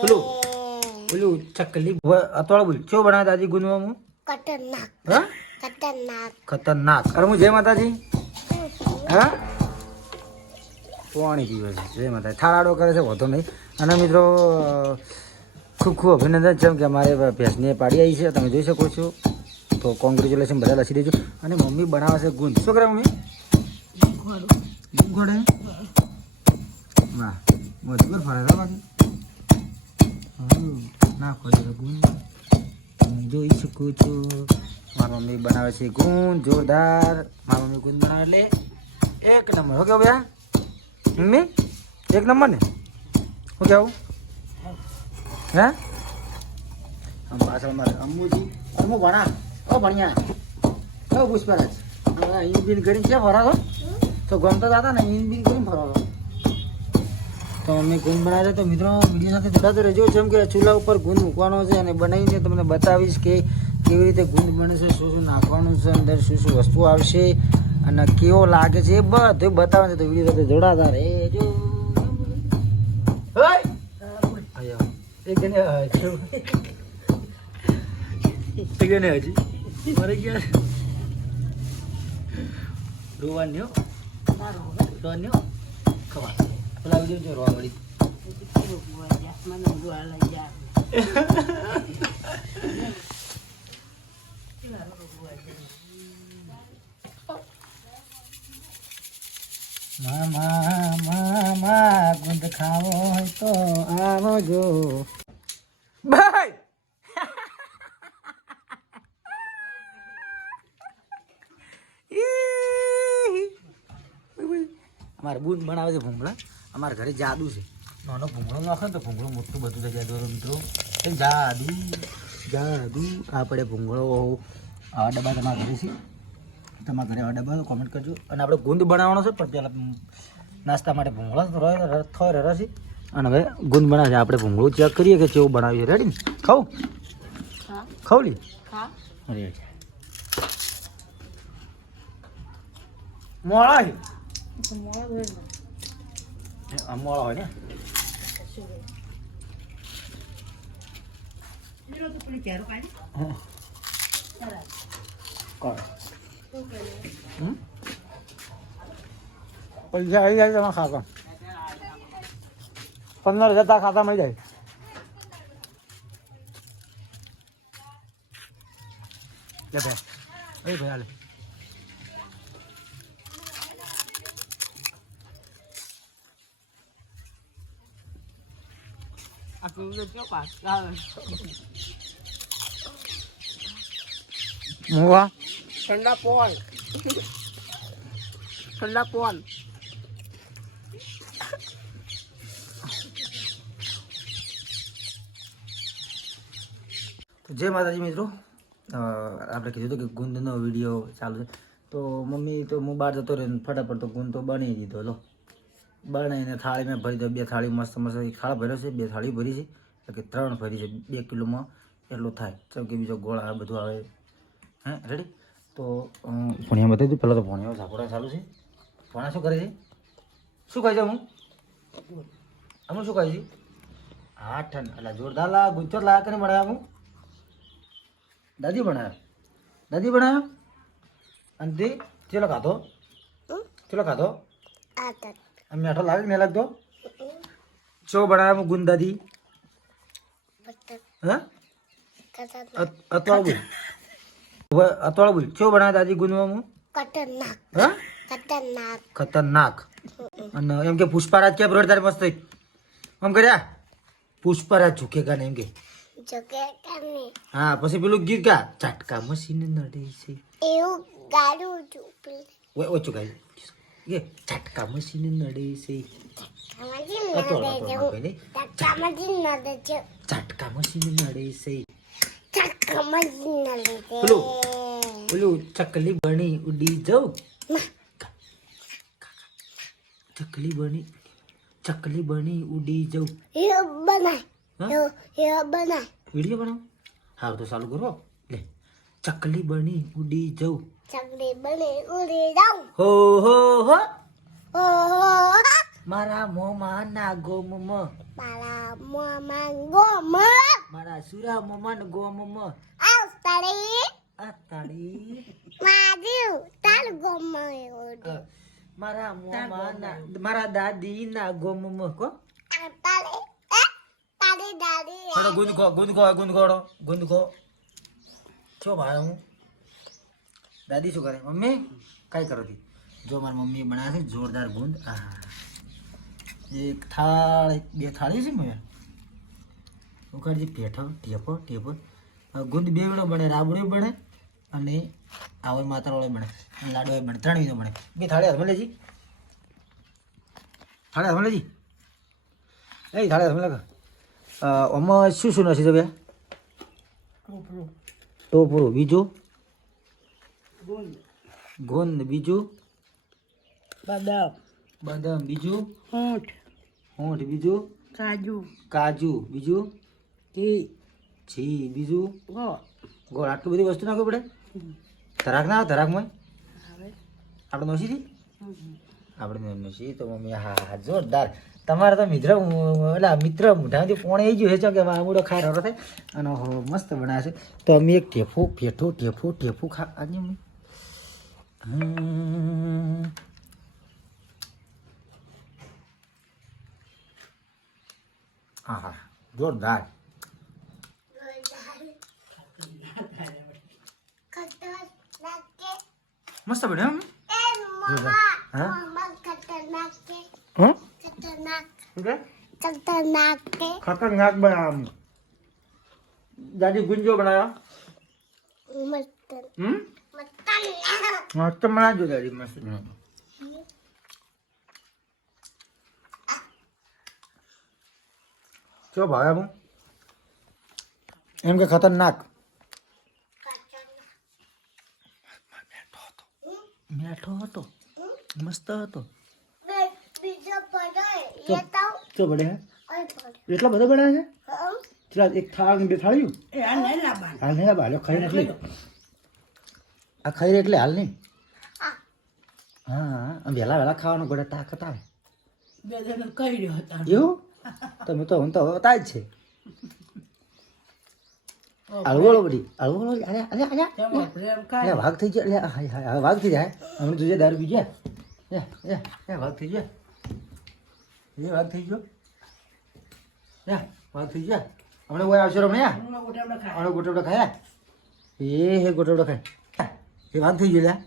પેલું પેલું ચકલી અત્વાળો બોલ શું બનાવે દાદી ગુંદવામાં ખતરનાક. હા? ખતરનાક. ખતરનાક. અરે હું જય માતાજી. હા? પાણી પીવે છે. જય માતાજી. થાળાડો કરે છે વધુ નહીં. અને મિત્રો ખૂબ ખૂબ અભિનંદન. છે કે અમારે ભેંસને પાડી આવી છે તમે જોઈ શકો છો. તો કોંગ્રેચ્યુલેશન બધા લસી દેજો. અને મમ્મી બનાવે છે ગુંદ. શું કરે મમ્મી? ઘોડે વાહ. મજબૂર ફરે બાકી. હમ, ના ખોલે ગુંદ તમે જોઈ શકું છું. મારી મમ્મી બનાવે છે ગુણ જોરદાર. મારી મમ્મી ગુંદ બનાવે એટલે એક નંબર. હો કેવું ભૈયા મમ્મી એક નંબર ને? હું કેવું હે? પાછળ મારે અમ્મુજી. અમ્મુ ભણા. ઓ ભણ્યા. ઓ પુષ્પરાજ. ઈન બીન કરીને ક્યાં ફરો છો? તો ગમતો હતા ને ઈન બિન કરીને ફરો છો. તો અમે ગુંદ બનાવે છે તો મિત્રો વીડિયો સાથે જોડાતો રહેજો. જેમ કે ચૂલા ઉપર ગુંદ મૂકવાનો છે અને બનાવીને તમને બતાવીશ કે કેવી રીતે ગુંદ બને છે, શું શું નાખવાનું છે, અંદર શું શું વસ્તુ આવશે અને કેવો લાગે છે એ બધું બતાવે છે. તો વીડિયો સાથે જોડાતા રહેજો. હજુ. મરી ગયા રોવાની રોવાની ખવા પેલા વીડિયો જો રોવા વળી મામા મામા ગુંદ ખાવો હોય તો આવજો ભાઈ અમારે બૂન બનાવે છે ભૂંગળા. અમારા ઘરે જાદુ છે. નાનો ભૂંગળો નાખે ને તો ભૂંગળો મોટું બધું થઈ જાય તો મિત્રો. જાદુ જાદુ. આપણે ભૂંગળો. આવા ડબ્બા તમારા ઘરે છે. તમારા ઘરે આવા ડબ્બા કોમેન્ટ કરજો. અને આપણે ગુંદ બનાવવાનો છે પણ પહેલાં નાસ્તા માટે ભૂંગળા થોય રસ છે. અને હવે ગુંદ બનાવે છે. આપણે ભૂંગળું ચેક કરીએ કે કેવું બનાવીએ રેડી ખાવ ખાવ લી? રેડી મોળા છે આ મોળા હોય 빨리. હા. કર. હમ? પૈસા આવી જાય તમારા ખાતા પંદર હજાર તારા ખાતા મળી જાય લે ભાઈ એ ભાઈ હાલે મુવા ઠંડા પોન ઠંડા પોન તો જય માતાજી મિત્રો. આપણે કીધું હતું કે ગુંદનો વીડિયો ચાલુ છે. તો મમ્મી તો હું બહાર જતો રહ્યો ને ફટાફટ તો ગુંદ તો બની દીધો લો. બનાવીને થાળી મેં ભરી દો બે થાળી મસ્ત મસ્ત એક થાળ ભર્યો છે બે થાળી ભરી છે. એટલે કે ત્રણ ભરી છે બે કિલોમાં એટલું થાય. ચમ કે બીજો ગોળ આ બધું આવે. હે રેડી તો ભણિયા બતાવી દઉં પહેલાં તો ભણિયા ઝાપડા ચાલુ છે. ભણા શું કરે છે? શું કહે છે હું અમુક શું કહે છે? હા ઠંડ. એટલે જોરદાર લા ગુંચો લાયા કરીને મળ્યા હું દાદી ભણાવ્યા દાદી ભણાવ્યા અને તે ચેલો ખાધો? ચેલો ખાધો? આમ મેઠો લાગે નહીં લાગતો? ચો બનાવ્યા હું ગુંદ દાદી બટર હા? અત્વાળો બોલ. હવે અત્વાળો બોલ. ચો બનાવ્યા દાદી ગુંદમાં હું ખતરનાક હા? ખતરનાક. ખતરનાક અને એમ કે પુષ્પારાજ કે બ્રોડ તારે મસ્ત? આમ કર્યા? પુષ્પારાજ ઝૂકેગા ને એમ કે. હા પછી પેલું ગીત ગા. ચાટકા મશીન નડે છે. એવું ગાડું ઓય ઓછું ગાય. કે ચાટકા મશીન નડે છે કામાજી હતો, ના હતો, દે હતો, પેલી. કામાજી ના દે છે ચાટકા મશીન નડે છે પેલું. પેલું ચકલી બની ઉડી જાઉં ચકલી બની ચકલી બની ઉડી એ બનાય? એ એ બનાય વીડિયો બનાવ હા તો ચાલુ કરો લે ચકલી બની ઉડી જાઉં ચકલી બને ઉડી જાઉં. હો હો હો. ઓહો મારા મોમાં ના ગોમ મ મારા મોમાં ગોમ મારા સુરા મોમાં ગોમ મ આવતાડી. આ તાળી માજુ તાર ગોમ અ, મારા મોમાં ના મારા દાદી ના ગોમ મ કો આવતાડી. તારી દાદી ગુંદ ખો ગુંદ ખો ગુંદ ખોડો ગુંદ ખો છો ભાઈ હું. દાદી શું કરે? મમ્મી કાંઈ કરો તી જો મારી મમ્મી બનાવે છે જોરદાર ગુંદ આ એક થાળ એક બે થાળી છે મેં ઉકાળજી પેઠો ટેપો ટેપો. ગુંદ બે વેળો બને રાબડો બને અને આવો માતરવાળો બને. અને બને ત્રણ વિધો બને. બે થાળી હાથમાં લેજી. થાળી હાથમાં લેજી. એ થાળી હાથમાં લેખા. આમાં શું શું નથી તમે ટોપરું. બીજું? ગુંદ. બીજું? બદામ. બદામ બીજું? ઊંઠ ઊંઠ બીજું? કાજુ. કાજુ બીજું? ઘી. છી બીજું? ગોળ. આટલું બધી વસ્તુ નાખવી પડે? ધરાક ના ધરાકમાં આપણે નોશી આપણે નોશી. તો મમ્મી હા હા જોરદાર. તમારે તો મિત્ર એટલે મિત્ર મોઢામાંથી પોણે આવી ગયું છે કે આમૂડો ખાય રરો થાય. અને મસ્ત બનાવે છે. તો અમે એક ઠેફું ફેઠું ઠેફું ઠેફું ખા આજે અમે હમ. હા હા જોરદાર. મસ્ત બન્યો એમ? ખતરનાક બનાવ્યા દાદી ગુંજો બનાવ્યા મસ્ત. હમ? મસ્ત મસ્ત બનાવજો દાદી મસ્ત બનાવજો ચો ભાવે હું એમ કે ખતરનાક મેઠો હતો મસ્ત હતો બીજો પડે તો- એ તો ચો બડે હે ઓય પડે એટલો બધો બનાવે છે હમ ચલા એક થાળ ને બે થાળીયું એ આ નહીં લાવવાનું હાલ નહીં બાલ્યો ખાઈ એટલે આ ખાઈ એટલે હાલ નહીં? હા. હા વહેલા વહેલા ખાવાનું ગોળે તાકાત આવે એવું? તમે તો હું તો હતા જ છે. હળવોળો બધી. હળવોળો અરે વાઘ થઈ ગયા. અરે હાય હાય વાઘ થઈ જાય હમણાં તુજે દારૂ પી ગયા. એ એ એ વાઘ થઈ ગયા. એ વાઘ થઈ ગયો. એ વાઘ થઈ ગયા. હમણાં કોઈ આવશે હમણાં? હમણાં ગોટવડો ખાયા. એ હે ગોટાવડા ખાય. એ વાઘ થઈ ગયો લ્યા